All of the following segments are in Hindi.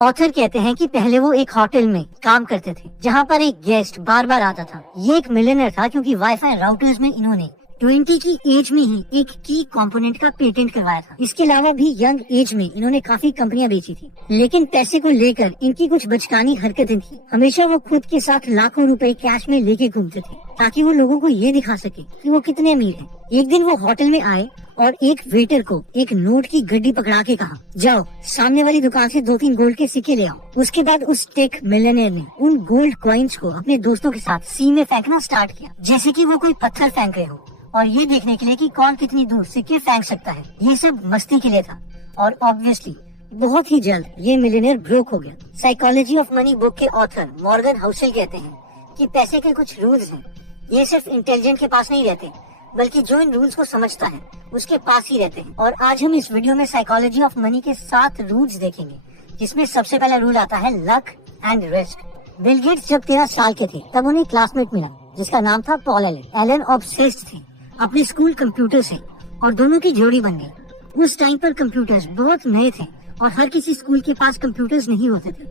ऑथर कहते हैं कि पहले वो एक होटल में काम करते थे जहाँ पर एक गेस्ट बार बार आता था। ये एक मिलियनर था क्योंकि वाईफाई राउटर्स में इन्होंने 20 की एज में ही एक की कंपोनेंट का पेटेंट करवाया था। इसके अलावा भी यंग एज में इन्होंने काफी कंपनियां बेची थी, लेकिन पैसे को लेकर इनकी कुछ बचकानी हरकतें थी। हमेशा वो खुद के साथ लाखों रुपए कैश में लेके घूमते थे ताकि वो लोगों को ये दिखा सके कि वो कितने अमीर हैं। एक दिन वो होटल में आए और एक वेटर को एक नोट की गड्डी पकड़ा के कहा, जाओ सामने वाली दुकान से 2-3 गोल्ड के सिक्के ले आओ। उसके बाद उस टेक मिलियनेयर ने उन गोल्ड कॉइन्स को अपने दोस्तों के साथ सी में फेंकना स्टार्ट किया, जैसे कि वो कोई पत्थर फेंक रहे हो, और ये देखने के लिए कि कौन कितनी दूर सिक्के फेंक सकता है। ये सब मस्ती के लिए था और ऑब्वियसली बहुत ही जल्द ये मिलियनेयर ब्रोक हो गया। साइकोलॉजी ऑफ मनी बुक के ऑथर मॉर्गन हाउसेल कहते हैं कि पैसे के कुछ रूल्स हैं, ये सिर्फ इंटेलिजेंट के पास नहीं रहते बल्कि जो इन रूल्स को समझता है उसके पास ही रहते हैं। और आज हम इस वीडियो में साइकोलॉजी ऑफ मनी के 7 रूल्स देखेंगे, जिसमें सबसे पहला रूल आता है luck and risk. Bill Gates जब 13 साल के थे तब उन्हें क्लासमेट मिला जिसका नाम था पॉल एलन। एलन ऑब्सेस्ड थे अपने स्कूल कंप्यूटर से और दोनों की जोड़ी बन गई। उस टाइम पर कंप्यूटर्स बहुत नए थे और हर किसी स्कूल के पास कंप्यूटर्स नहीं होते थे,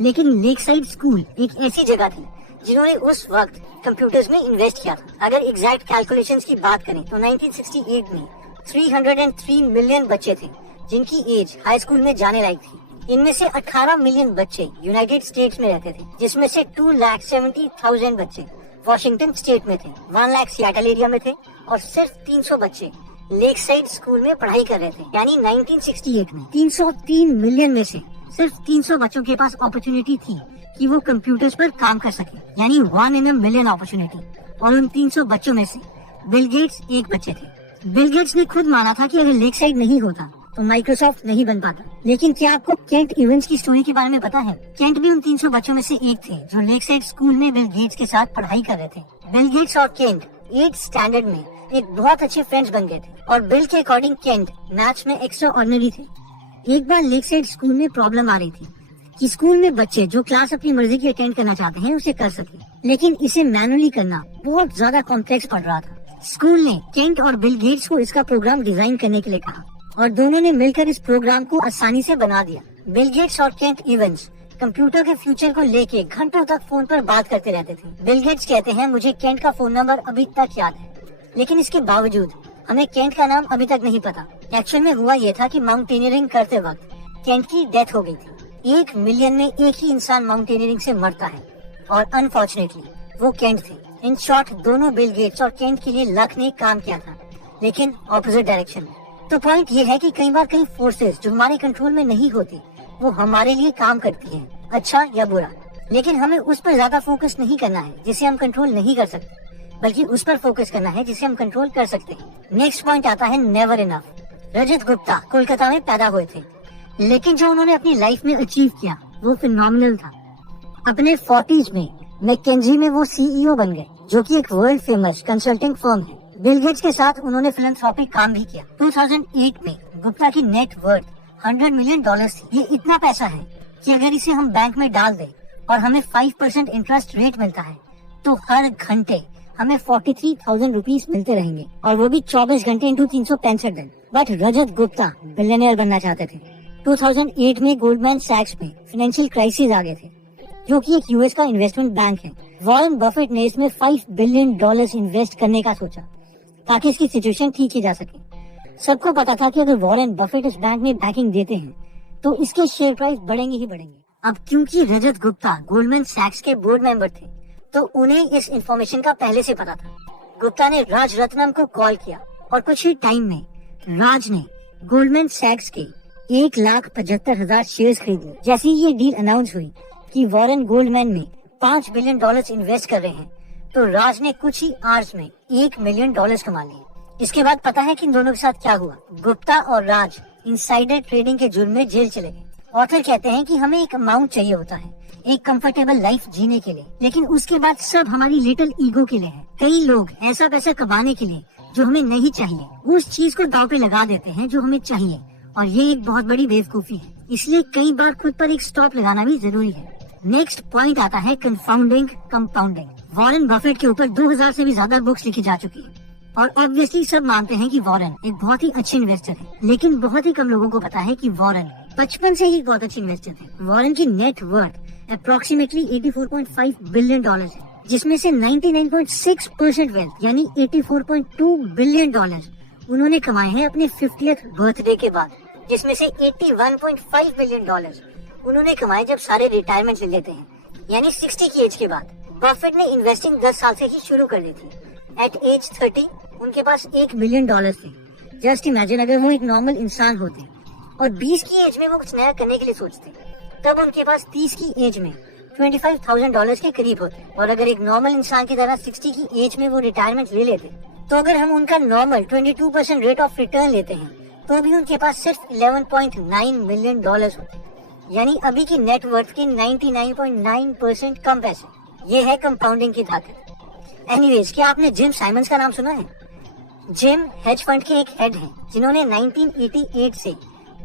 लेकिन लेक साइड स्कूल एक ऐसी जगह थी जिन्होंने उस वक्त कंप्यूटर्स में इन्वेस्ट किया था। अगर एग्जैक्ट कैलकुलेशंस की बात करें तो 1968 में 303 मिलियन बच्चे थे जिनकी एज हाई स्कूल में जाने लायक थी। इनमें से 18 मिलियन बच्चे यूनाइटेड स्टेट्स में रहते थे, जिसमें से 2,70,000 बच्चे वॉशिंगटन स्टेट में थे, 1 लाख सियाटल एरिया में थे और सिर्फ 300 बच्चे लेक साइड स्कूल में पढ़ाई कर रहे थे। यानी 1968 में 303 मिलियन में से सिर्फ 300 बच्चों के पास अपॉर्चुनिटी थी कि वो कंप्यूटर्स पर काम कर सके, यानी 1 in a million अपॉर्चुनिटी। और उन 300 बच्चों में से बिल गेट्स एक बच्चे थे। बिल गेट्स ने खुद माना था कि अगर लेक साइड नहीं होता तो माइक्रोसॉफ्ट नहीं बन पाता। लेकिन क्या आपको केंट इवेंट्स की स्टोरी के बारे में पता है? केंट भी उन 300 बच्चों में से एक थे जो लेक साइड स्कूल में बिल गेट्स के साथ पढ़ाई कर रहे थे। बिल गेट्स और केंट 8th स्टैंडर्ड में एक बहुत अच्छे फ्रेंड्स बन गए थे और बिल के अकॉर्डिंग केंट मैथ्स में एक्स्ट्रा ऑर्डिनरी थे। एक बार लेक साइड स्कूल में प्रॉब्लम आ रही थी कि स्कूल में बच्चे जो क्लास अपनी मर्जी की अटेंड करना चाहते हैं उसे कर सके, लेकिन इसे मैनुअली करना बहुत ज्यादा कॉम्प्लेक्स पड़ रहा था। स्कूल ने केंट और बिल गेट्स को इसका प्रोग्राम डिजाइन करने के लिए कहा और दोनों ने मिलकर इस प्रोग्राम को आसानी से बना दिया। बिल गेट्स और केंट इवेंट्स कंप्यूटर के फ्यूचर को लेके घंटों तक फोन पर बात करते रहते थे। बिल गेट्स कहते हैं, मुझे केंट का फोन नंबर अभी तक याद है, लेकिन इसके बावजूद हमें केंट का नाम अभी तक नहीं पता। एक्चुअल में हुआ ये था कि माउंटेनियरिंग करते वक्त केंट की डेथ हो गई थी। 1 मिलियन में एक ही इंसान माउंटेनियरिंग से मरता है और अनफॉर्चुनेटली वो केंट थे। इन शॉर्ट दोनों बिल गेट्स और केंट के लिए लक ने काम किया था, लेकिन ऑपोजिट डायरेक्शन में। तो पॉइंट ये है कि कई बार कई फोर्सेस जो हमारे कंट्रोल में नहीं होती वो हमारे लिए काम करती हैं, अच्छा या बुरा। लेकिन हमें उस पर ज्यादा फोकस नहीं करना है जिसे हम कंट्रोल नहीं कर सकते, बल्कि उस पर फोकस करना है जिसे हम कंट्रोल कर सकते हैं। नेक्स्ट पॉइंट आता है नेवर इनफ। रजत गुप्ता कोलकाता में पैदा हुए थे, लेकिन जो उन्होंने अपनी लाइफ में अचीव किया वो फिनोमिनल था। अपने 40s में मैकेंजी में वो सीईओ बन गए, जो कि एक वर्ल्ड फेमस कंसल्टिंग फर्म है। बिल गेट्स के साथ उन्होंने फिलैंथ्रोपिक काम भी किया। 2008 में गुप्ता की नेट वर्थ $100 मिलियन थी। ये इतना पैसा है कि अगर इसे हम बैंक में डाल दें और हमें 5% इंटरेस्ट रेट मिलता है तो हर घंटे हमें 43,000 रुपीज मिलते रहेंगे, और वो भी 24 घंटे इंटू 365 दिन। बट रजत गुप्ता बिलियनियर बनना चाहते थे। 2008 में गोल्डमैन सैक्स में फाइनेंशियल क्राइसिस आ गए थे, जो कि एक यूएस का इन्वेस्टमेंट बैंक है। वॉरेन बफेट ने इसमें $5 बिलियन इन्वेस्ट करने का सोचा ताकि इसकी सिचुएशन ठीक की जा सके। सबको पता था कि अगर वॉरेन बफेट इस बैंक में बैकिंग देते हैं तो इसके शेयर प्राइस बढ़ेंगे ही बढ़ेंगे। अब क्योंकि रजत गुप्ता गोल्डमैन सैक्स के बोर्ड मेंबर थे तो उन्हें इस इंफॉर्मेशन का पहले से पता था। गुप्ता ने राज रत्नम को कॉल किया और कुछ ही टाइम में राज ने गोल्डमैन सैक्स के 1,75,000 शेयर्स खरीद लिए। जैसे ही ये डील अनाउंस हुई कि वॉरेन गोल्डमैन में $5 बिलियन इन्वेस्ट कर रहे हैं तो राज ने कुछ ही आवर्स में $1 मिलियन कमा लिए। इसके बाद पता है कि इन दोनों के साथ क्या हुआ? गुप्ता और राज इनसाइडर ट्रेडिंग के जुर्म में जेल चले गए। ऑथर कहते हैं कि हमें एक अमाउंट चाहिए होता है एक कंफर्टेबल लाइफ जीने के लिए, लेकिन उसके बाद सब हमारी लिटिल ईगो के लिए है। कई लोग ऐसा पैसा कमाने के लिए जो हमें नहीं चाहिए उस चीज को दांव पे लगा देते हैं जो हमें चाहिए, और ये एक बहुत बड़ी बेवकूफी है। इसलिए कई बार खुद पर एक स्टॉप लगाना भी जरूरी है। नेक्स्ट पॉइंट आता है कंफाउंडिंग कंपाउंडिंग। वॉरेन बफेट के ऊपर 2000 से भी ज्यादा बुक्स लिखी जा चुकी है और ऑब्वियसली सब मानते हैं कि वॉरेन एक बहुत ही अच्छे इन्वेस्टर है, लेकिन बहुत ही कम लोगों को पता है कि वॉरेन बचपन से ही बहुत अच्छे इन्वेस्टर थे। वॉरेन की नेट वर्थ अप्रोक्सीमेटली $84.5 बिलियन है, जिसमें से 99.6% वेल्थ यानी $84.2 बिलियन उन्होंने कमाए हैं अपने 50th बर्थडे के बाद, जिसमें से $81.5 बिलियन उन्होंने कमाए जब सारे रिटायरमेंट ले लेते हैं, यानी 60 की एज के बाद। बफेट ने इन्वेस्टिंग 10 साल से ही शुरू कर दी थी। एट एज 30 उनके पास $1 मिलियन थे। जस्ट इमेजिन अगर वो एक नॉर्मल इंसान होते और 20 की एज में वो कुछ नया करने के लिए सोचते, तब उनके पास 30 की एज में $25,000 के करीब होते। और अगर एक नॉर्मल इंसान की तरह 60 की एज में वो रिटायरमेंट ले लेते, तो अगर हम उनका नॉर्मल 22% रेट ऑफ रिटर्न लेते हैं, तो अभी उनके पास सिर्फ $11.9 मिलियन होते, यानी अभी की नेट वर्थ के 99.9% कम पैसे। ये है कंपाउंडिंग की ताकत। एनीवेज, क्या आपने जिम साइमंस का नाम सुना है? जिम हेज फंड के एक हेड हैं, जिन्होंने 1988 से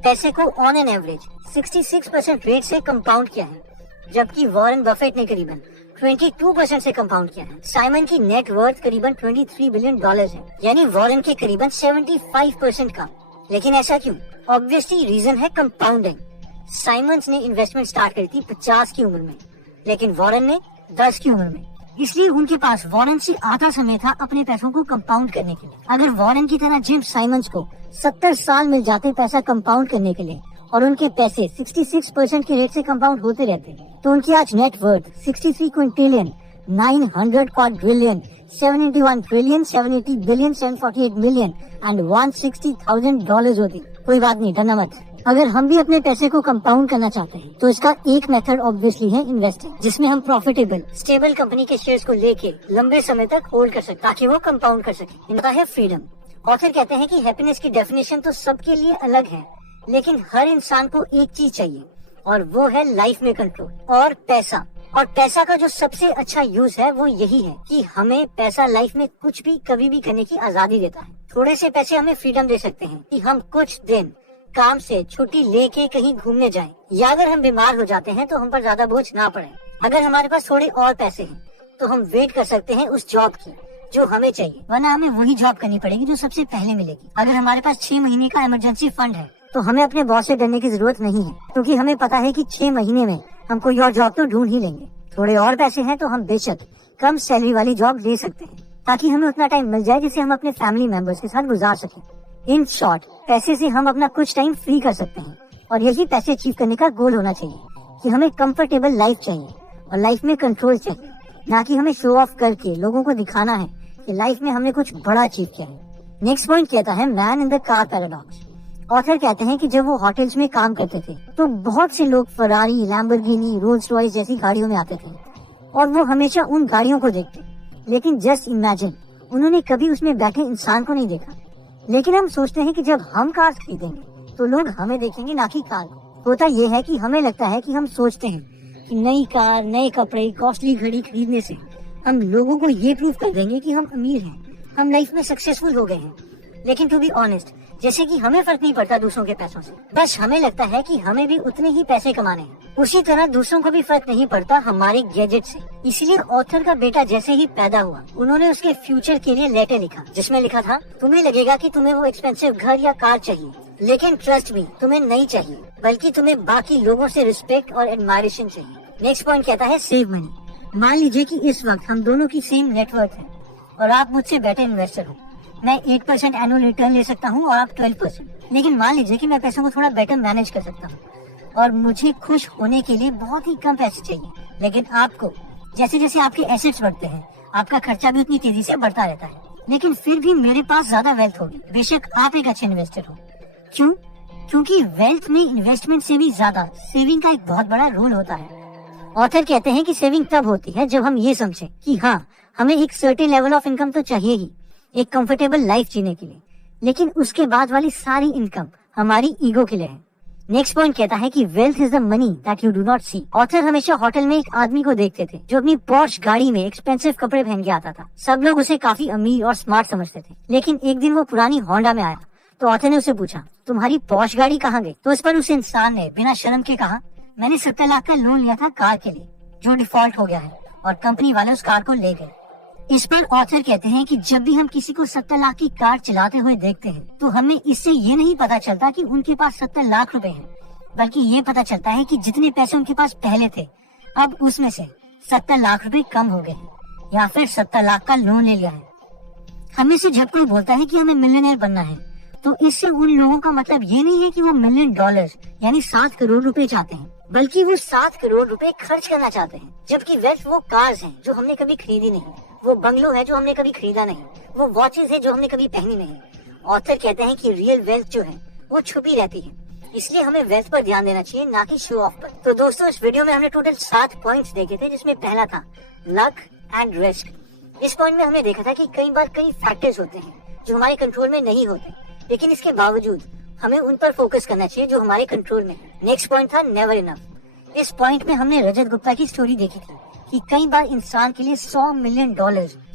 पैसे को ऑन एन एवरेज 66% रेट से कंपाउंड किया है, जबकि वॉरेन बफेट ने करीबन 22% से कंपाउंड किया है। साइमन की नेट वर्थ करीबन $23 बिलियन है, यानी वॉरेन के करीबन 75% का। लेकिन ऐसा क्यों? ऑब्वियसली रीजन है कंपाउंडिंग। साइमंस ने इन्वेस्टमेंट स्टार्ट करी थी 50 की उम्र में, लेकिन वॉरेन ने 10 की उम्र में। इसलिए उनके पास वॉरेन से आधा समय था अपने पैसों को कंपाउंड करने के लिए। अगर वॉरेन की तरह जिम साइमंस को 70 साल मिल जाते पैसा कंपाउंड करने के लिए, और उनके पैसे 66% के रेट से कंपाउंड होते रहते, तो उनकी आज net worth 63 Quintillion 900 quadrillion 781 trillion 780 billion 748 million and $160,000 होती। कोई बात नहीं, डरना मत। अगर हम भी अपने पैसे को कंपाउंड करना चाहते हैं, तो इसका एक मेथड ऑब्वियसली है इन्वेस्टिंग, जिसमें हम प्रॉफिटेबल स्टेबल कंपनी के शेयर्स को लेके लंबे समय तक होल्ड कर सकते, ताकि वो कंपाउंड कर सके। इनका है फ्रीडम। ऑथर कहते हैं कि हैप्पीनेस की डेफिनेशन तो सबके लिए अलग है, लेकिन हर इंसान को एक चीज चाहिए, और वो है लाइफ में कंट्रोल और पैसा। और पैसा का जो सबसे अच्छा यूज है वो यही है कि हमें पैसा लाइफ में कुछ भी कभी भी करने की आजादी देता है। थोड़े से पैसे हमें फ्रीडम दे सकते हैं कि हम कुछ दिन काम से छुट्टी लेके कहीं घूमने जाएं, या अगर हम बीमार हो जाते हैं तो हम पर ज्यादा बोझ ना पड़े। अगर हमारे पास थोड़े और पैसे हैं तो हम वेट कर सकते हैं उस जॉब की जो हमें चाहिए, वरना हमें वही जॉब करनी पड़ेगी जो सबसे पहले मिलेगी। अगर हमारे पास 6 महीने का इमरजेंसी फंड है, तो हमें अपने बॉस से डरने की जरूरत नहीं है, क्योंकि हमें पता है कि 6 महीने में हम कोई और जॉब तो ढूंढ ही लेंगे। थोड़े और पैसे हैं तो हम बेशक कम सैलरी वाली जॉब ले सकते हैं, ताकि हमें उतना टाइम मिल जाए जिसे हम अपने फैमिली मेंबर्स के साथ गुजार सकें। इन शॉर्ट, पैसे से हम अपना कुछ टाइम फ्री कर सकते हैं, और यही पैसे अचीव करने का गोल होना चाहिए कि हमें कंफर्टेबल लाइफ चाहिए और लाइफ में कंट्रोल चाहिए, ना कि हमें शो ऑफ करके लोगों को दिखाना है कि लाइफ में हमने कुछ बड़ा अचीव किया है। नेक्स्ट पॉइंट कहता है man in the car paradox. Author कहते हैं कि जब वो होटल्स में काम करते थे, तो बहुत से लोग फरारी, लैम्बोर्गिनी, रोल्स रॉयस जैसी गाड़ियों में आते थे, और वो हमेशा उन गाड़ियों को देखते, लेकिन जस्ट इमेजिन, उन्होंने कभी उसमें बैठे इंसान को नहीं देखा। लेकिन हम सोचते हैं कि जब हम कार खरीदेंगे तो लोग हमें देखेंगे, ना कि कार को। होता ये है कि हमें लगता है कि हम सोचते हैं कि नई कार, नए कपड़े, कॉस्टली घड़ी खरीदने से हम लोगों को ये प्रूव कर देंगे कि हम अमीर हैं, हम लाइफ में सक्सेसफुल हो गए हैं। लेकिन टू बी ऑनेस्ट, जैसे कि हमें फर्क नहीं पड़ता दूसरों के पैसों से, बस हमें लगता है कि हमें भी उतने ही पैसे कमाने हैं। उसी तरह दूसरों को भी फर्क नहीं पड़ता हमारे गैजेट से। इसलिए ऑथर का बेटा जैसे ही पैदा हुआ, उन्होंने उसके फ्यूचर के लिए लेटर लिखा, जिसमें लिखा था, तुम्हें लगेगा कि तुम्हें वो एक्सपेंसिव घर या कार चाहिए, लेकिन ट्रस्ट मी, तुम्हें नहीं चाहिए, बल्कि तुम्हें बाकी लोगों से रिस्पेक्ट और एडमायरेशन चाहिए। नेक्स्ट पॉइंट कहता है सेव मनी। मान लीजिए कि इस वक्त हम दोनों की सेम नेटवर्क है, और आप मुझसे बेटर इन्वेस्टर हो। मैं 8% एनुअल रिटर्न ले सकता हूँ और आप 12%। लेकिन मान लीजिए कि मैं पैसों को थोड़ा बेटर मैनेज कर सकता हूँ, और मुझे खुश होने के लिए बहुत ही कम पैसे चाहिए। लेकिन आपको, जैसे जैसे आपके एसेट्स बढ़ते हैं, आपका खर्चा भी उतनी तेजी से बढ़ता रहता है, लेकिन फिर भी मेरे पास ज्यादा वेल्थ होगी, बेशक आप एक अच्छे इन्वेस्टर हो। क्यों? क्योंकि वेल्थ में इन्वेस्टमेंट से भी ज्यादा सेविंग का एक बहुत बड़ा रोल होता है। ऑथर कहते हैं कि सेविंग तब होती है जब हम ये समझें कि हाँ, हमें एक सर्टेन लेवल ऑफ इनकम तो चाहिए ही एक कंफर्टेबल लाइफ जीने के लिए, लेकिन उसके बाद वाली सारी इनकम हमारी ईगो के लिए है। नेक्स्ट पॉइंट कहता है कि wealth is the money that you do not see. Author हमेशा होटल में एक आदमी को देखते थे जो अपनी पॉश गाड़ी में एक्सपेंसिव कपड़े पहन के आता था। सब लोग उसे काफी अमीर और स्मार्ट समझते थे, लेकिन एक दिन वो पुरानी होंडा में आया, तो ऑथर ने उसे पूछा, तुम्हारी पॉश गाड़ी कहाँ गई? तो इस पर उस इंसान ने बिना शर्म के कहा, मैंने 70 लाख का लोन लिया था कार के लिए, जो डिफॉल्ट हो गया है, और कंपनी वाले उस कार को ले गए। इस पर ऑथर कहते हैं कि जब भी हम किसी को 70 लाख की कार चलाते हुए देखते हैं, तो हमें इससे ये नहीं पता चलता कि उनके पास 70 लाख रुपए हैं, बल्कि ये पता चलता है कि जितने पैसे उनके पास पहले थे अब उसमें से 70 लाख रुपए कम हो गए या फिर 70 लाख का लोन ले लिया है। हमें से जब कोई बोलता है कि हमें मिलियनेयर बनना है तो इससे उन लोगों का मतलब ये नहीं है कि वो $1 मिलियन यानी 7 करोड़ रुपए चाहते हैं, बल्कि वो 7 करोड़ रुपए खर्च करना चाहते हैं। जबकि वेल्थ वो कार्स हैं जो हमने कभी खरीदी नहीं, वो बंगलो है जो हमने कभी खरीदा नहीं, वो वॉचेस है जो हमने कभी पहनी नहीं। ऑथर कहते हैं कि रियल वेल्थ जो है वो छुपी रहती है, इसलिए हमें वेल्थ पर ध्यान देना चाहिए, ना कि शो ऑफ पर। तो दोस्तों, इस वीडियो में हमने टोटल 7 पॉइंट्स देखे थे, जिसमें पहला था लक एंड रिस्क। इस पॉइंट में हमने देखा था कि कई बार कई फैक्टर्स होते हैं जो हमारे कंट्रोल में नहीं होते, लेकिन इसके बावजूद हमें उन पर फोकस करना चाहिए जो हमारे कंट्रोल में है। नेक्स्ट पॉइंट था नेवर इनफ। इस पॉइंट में हमने रजत गुप्ता की स्टोरी देखी थी कि कई बार इंसान के लिए $100 मिलियन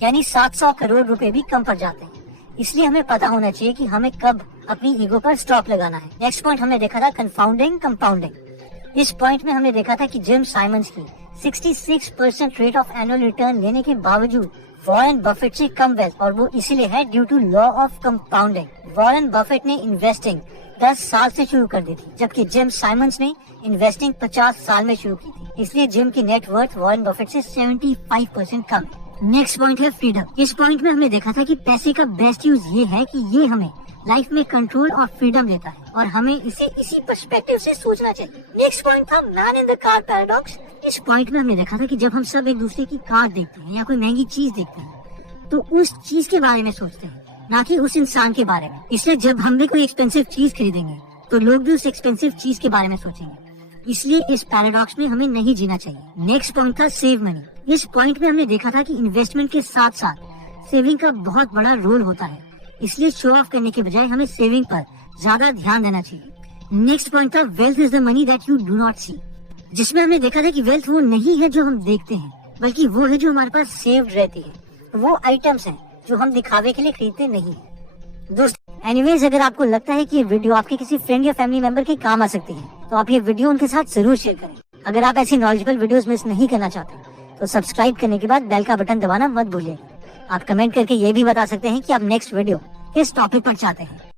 यानी 700 करोड़ रुपए भी कम पड़ जाते हैं, इसलिए हमें पता होना चाहिए कि हमें कब अपनी ईगो पर स्टॉप लगाना है। नेक्स्ट पॉइंट हमने देखा था कंपाउंडिंग कंपाउंडिंग। इस पॉइंट में हमने देखा था कि जिम साइमंस की 66% रेट ऑफ एनुअल रिटर्न लेने के बावजूद वॉरेन बफेट से कम वेल्थ, और वो इसीलिए है due to law of compounding. Warren Buffett ने इन्वेस्टिंग 10 साल से शुरू कर दी थी, जबकि जिम साइमंस ने इन्वेस्टिंग 50 साल में शुरू की थी, इसलिए जिम की नेट वर्थ वॉरेन बफेट से 75% कम है। नेक्स्ट पॉइंट है फ्रीडम। इस पॉइंट में हमने देखा था कि पैसे का बेस्ट यूज ये है कि ये हमें लाइफ में कंट्रोल और फ्रीडम देता है, और हमें इसे इसी पर्सपेक्टिव से सोचना चाहिए। नेक्स्ट पॉइंट था man in the car paradox. इस पॉइंट में हमने देखा था कि जब हम सब एक दूसरे की कार देखते हैं या कोई महंगी चीज देखते हैं तो उस चीज के बारे में सोचते हैं, ना कि उस इंसान के बारे में। इसलिए जब हम भी कोई एक्सपेंसिव चीज खरीदेंगे तो लोग भी उस एक्सपेंसिव चीज के बारे में सोचेंगे, इसलिए इस पैराडॉक्स में हमें नहीं जीना चाहिए। नेक्स्ट पॉइंट था सेव मनी। इस पॉइंट में हमने देखा था कि इन्वेस्टमेंट के साथ साथ सेविंग का बहुत बड़ा रोल होता है, इसलिए शो ऑफ करने के बजाय हमें सेविंग पर ज्यादा ध्यान देना चाहिए। नेक्स्ट पॉइंट था wealth is the money that you do not see, जिसमें हमने देखा था कि वेल्थ वो नहीं है जो हम देखते हैं, बल्कि वो है जो हमारे पास सेव्ड रहती है। वो आइटम्स हैं जो हम दिखावे के लिए खरीदते नहीं है। दोस्तों, एनीवेज, अगर आपको लगता है कि ये वीडियो आपके किसी फ्रेंड या फैमिली मेंबर के काम आ सकती है तो आप ये वीडियो उनके साथ जरूर शेयर करें। अगर आप ऐसी नॉलेजेबल वीडियोस मिस नहीं करना चाहते तो सब्सक्राइब करने के बाद बेल का बटन दबाना मत भूलिएगा। आप कमेंट करके ये भी बता सकते हैं कि आप नेक्स्ट वीडियो किस टॉपिक पर चाहते हैं।